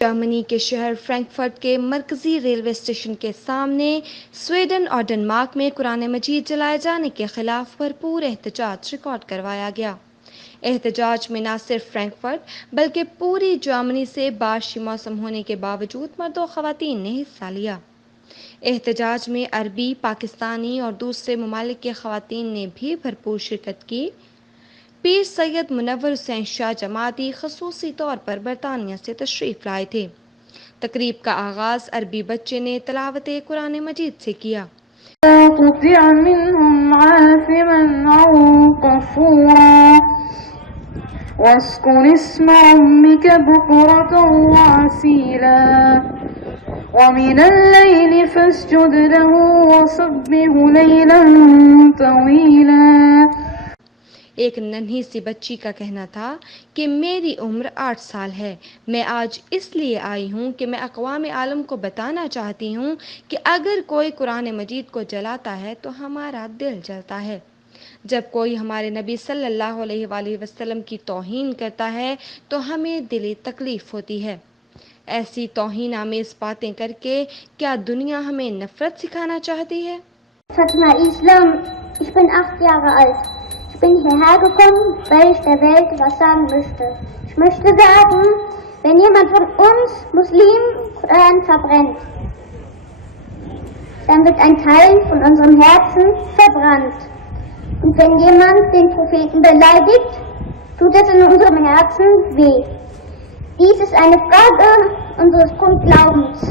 Germany के शहर Frankfurt के मरकजी रेलवे स्टेशन के सामने स्वीडन और डेनमार्क में कुरान मजीद जलाए जाने के खिलाफ भरपूर एहतजाज रिकॉर्ड करवाया गया। एहतजाज में न सिर्फ फ्रैंकफर्ट बल्कि पूरी जर्मनी से बारिशी मौसम होने के बावजूद मर्द और खवातीन ने हिस्सा लिया। एहतजाज में अरबी, पाकिस्तानी और दूसरे ममालिक के खवातीन ने भी भरपूर शिरकत की। पीर सैयद मुनव्वर हुसैन शाह जमाती खसूसी तौर पर बरतानिया से तशरीफ लाए थे। तकरीब का आगाज अरबी बच्चे ने तिलावत कुरान मजीद से किया। एक नन्ही सी बच्ची का कहना था कि मेरी उम्र 8 साल है। मैं आज इसलिए आई हूँ कि मैं अक़वाम आलम को बताना चाहती हूँ कि अगर कोई कुरान मजीद को जलाता है तो हमारा दिल जलता है। जब कोई हमारे नबी सल्लल्लाहु अलैहि वसल्लम की तौहीन करता है तो हमें दिली तकलीफ होती है। ऐसी तौहीन आमेज़ बातें करके क्या दुनिया हमें नफरत सिखाना चाहती है? Fatima Islam, ich bin 8 Jahre alt. Ich bin hierher gekommen, weil ich der Welt was sagen möchte. Ich möchte sagen, wenn jemand von uns Muslimen Koran verbrennt, dann wird ein Teil von unserem Herzen verbrannt. Und wenn jemand den Propheten beleidigt, tut es in unserem Herzen weh. Dies ist eine Frage unseres Grundglaubens.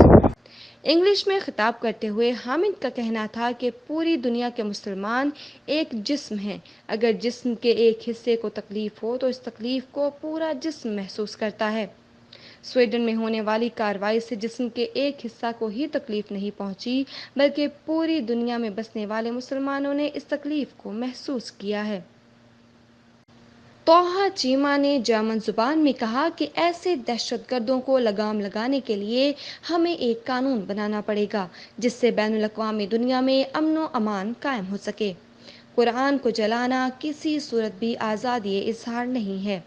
English में खिताब करते हुए हामिद का कहना था कि पूरी दुनिया के मुसलमान एक जिस्म हैं। अगर जिस्म के एक हिस्से को तकलीफ हो तो इस तकलीफ को पूरा जिस्म महसूस करता है। स्वीडन में होने वाली कार्रवाई से जिस्म के एक हिस्सा को ही तकलीफ नहीं पहुंची बल्कि पूरी दुनिया में बसने वाले मुसलमानों ने इस तकलीफ को महसूस किया है। तोहा चीमा ने जर्मन जुबान में कहा कि ऐसे दहशतगर्दों को लगाम लगाने के लिए हमें एक कानून बनाना पड़ेगा जिससे बैनुल अक़वामी दुनिया में अमन व अमान कायम हो सके। कुरान को जलाना किसी सूरत भी आज़ादी इज़हार नहीं है।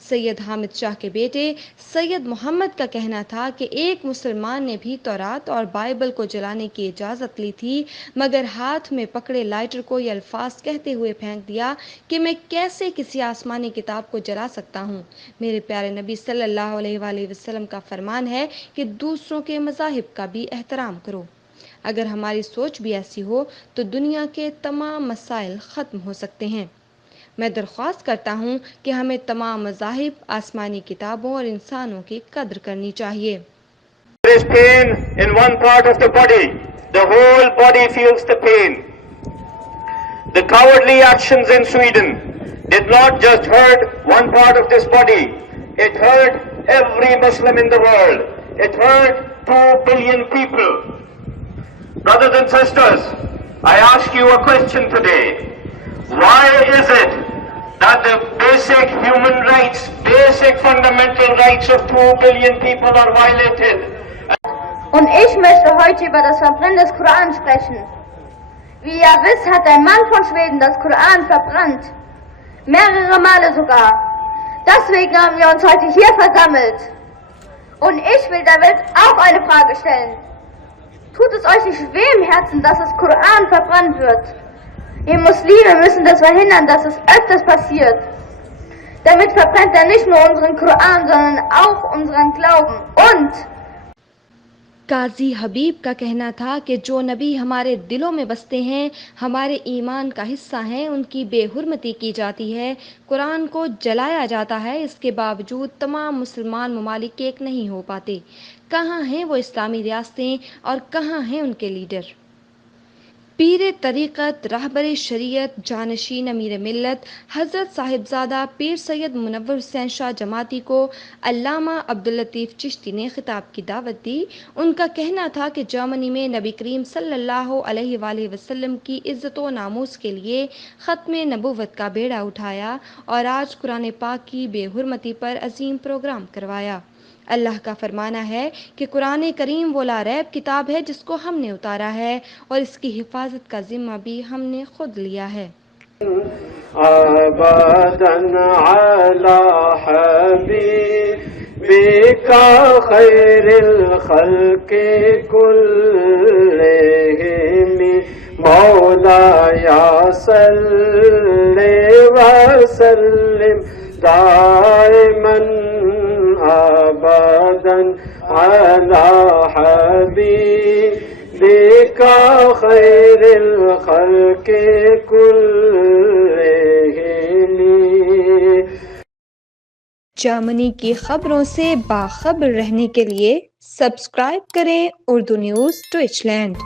सैयद हामिद शाह के बेटे सैयद मोहम्मद का कहना था कि एक मुसलमान ने भी तौरात और बाइबल को जलाने की इजाज़त ली थी मगर हाथ में पकड़े लाइटर को ये अल्फाज कहते हुए फेंक दिया कि मैं कैसे किसी आसमानी किताब को जला सकता हूँ। मेरे प्यारे नबी सल्लल्लाहु अलैहि वसल्लम का फरमान है कि दूसरों के मज़ाहिब का भी एहतराम करो। अगर हमारी सोच भी ऐसी हो तो दुनिया के तमाम मसाइल ख़त्म हो सकते हैं। मैं दरख्वास्त करता हूँ कि हमें तमाम मज़ाहिब, आसमानी किताबों और इंसानों की कद्र करनी चाहिए। There is pain in one part of the body. The whole body feels the pain. The cowardly actions in Sweden did not just hurt one part of this body. It hurt every Muslim in the world. It hurt 2 billion people. Brothers and sisters, I ask you a question today. Why is it that the basic human rights, basic fundamental rights of 2 billion people are violated? Und ich möchte heute über das Verbrennen des Koran sprechen. Wie ihr wisst, hat ein Mann von Schweden das Koran verbrannt. Mehrere Male sogar. Deswegen haben wir uns heute hier versammelt. Und ich will der Welt auch eine Frage stellen. Tut es euch nicht weh im Herzen, dass das Koran verbrannt wird? Wir Muslime müssen das verhindern, dass es öfters passiert. Damit verbrennt er nicht nur unseren Koran, sondern auch unseren Glauben. Und काजी हबीब का कहना था कि जो नबी हमारे दिलों में बसते हैं, हमारे ईमान का हिस्सा हैं, उनकी बेहुरमती की जाती है, कुरान को जलाया जाता है। इसके बावजूद तमाम मुसलमान ममालिक एक नहीं हो पाते। कहाँ हैं वो इस्लामी रियासतें और कहाँ हैं उनके लीडर? पीर तरीक़त, रहबर शरीयत, जानशीन अमीर मिल्लत हज़रत साहिबजादा पीर सैयद मुनव्वर हुसैन शाह जमाती को अल्लामा अब्दुल लतीफ़ चिश्ती ने खिताब की दावत दी। उनका कहना था कि जर्मनी में नबी करीम सल्लल्लाहु अलैहि वसल्लम की इज़्ज़त व नामूस के लिए ख़त्म नबुव्वत का बेड़ा उठाया और आज कुरान पाक की बेहुरमती पर अजीम प्रोग्राम करवाया। अल्लाह का फरमाना है कि कुरान करीम वो लारैब किताब है जिसको हमने उतारा है और इसकी हिफाजत का जिम्मा भी हमने खुद लिया है। अबदन अला हबीब बिका खैरिल खल्के कुल्लिहिम मौला या सल्ले व सल्लिम दाइमन अबदन अला हबीबिका खैरिल खल्के कुल्लिहिम। जर्मनी की खबरों से बाखबर रहने के लिए सब्सक्राइब करें उर्दू न्यूज़ ट्विचलैंड।